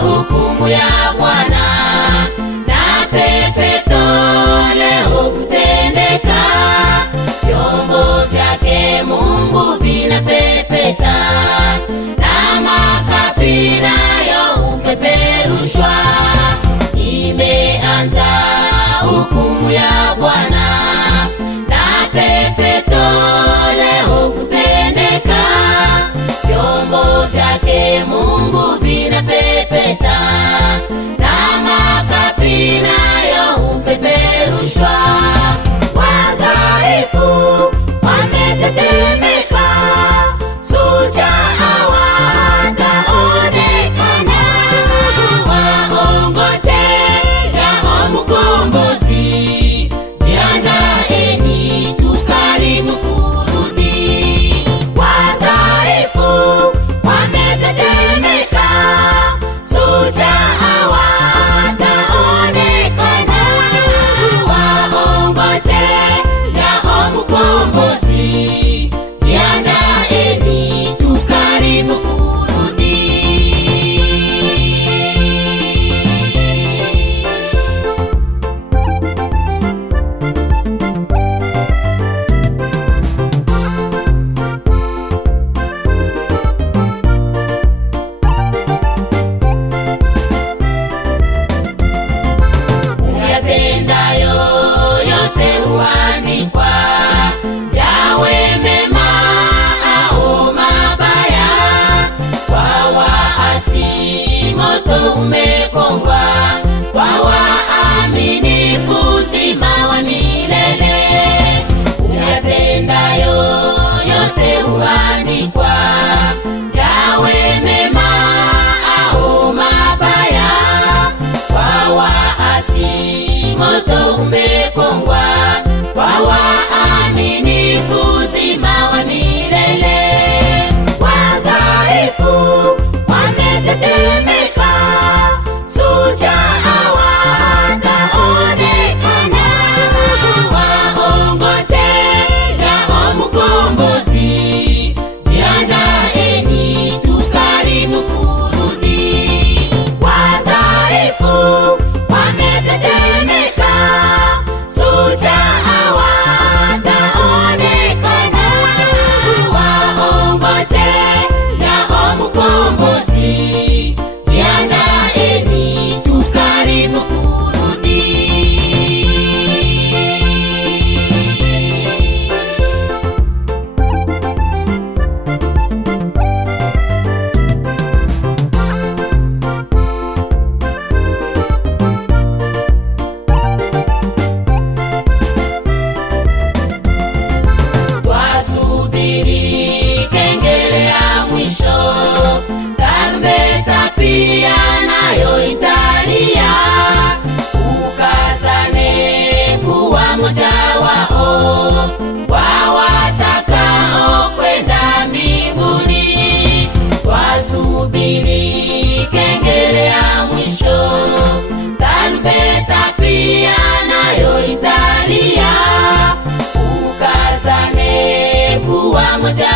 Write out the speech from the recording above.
Hukumu ya Bwana na pepeto leo kutendeka, vyombo vyake Mungu vinapepeta, na makapi nayo hupeperushwa. Imeanza hukumu ya Bwana na pepeto leo kutendeka, vyombo vyake Mungu vinapepeta, na makapi nayo hupeperushwa. Wadhaifu wametetemeka, shujaa wataonekana. Waongojea mkombozi, jiandaeni, tu karibu kurudi. Wadhaifu wametetemeka, shujaa wataonekana. Waongojea mkombozi, jiandaeni, tu karibu kurudi. Uyatendayo yote huandikwa, yawe mema au mabaya. Kwa waasi moto umekongwa, kwa waaminifu uzima wa milele. Uyatendayo yote huandikwa, yawe mema au mabaya. Kwa waasi moto umekongwa, kwa waaminifu uzima wa milele. Wadhaifu wametetemeka, shujaa wataonekana. Waongojea mkombozi, jiandaeni, tu karibu kurudi. Wadhaifu wametetemeka, shujaa wataonekana. Waongojea mkombozi, jiandaeni, tu karibu kurudi. Twasubiri kengele ya mwisho, tarumbeta pia nayo italia. Ukazane kuwa moja wao, kwa watakao kwenda mbinguni. Twasubiri kengele ya mwisho, tarumbeta pia nayo italia. Ukazane kuwa moja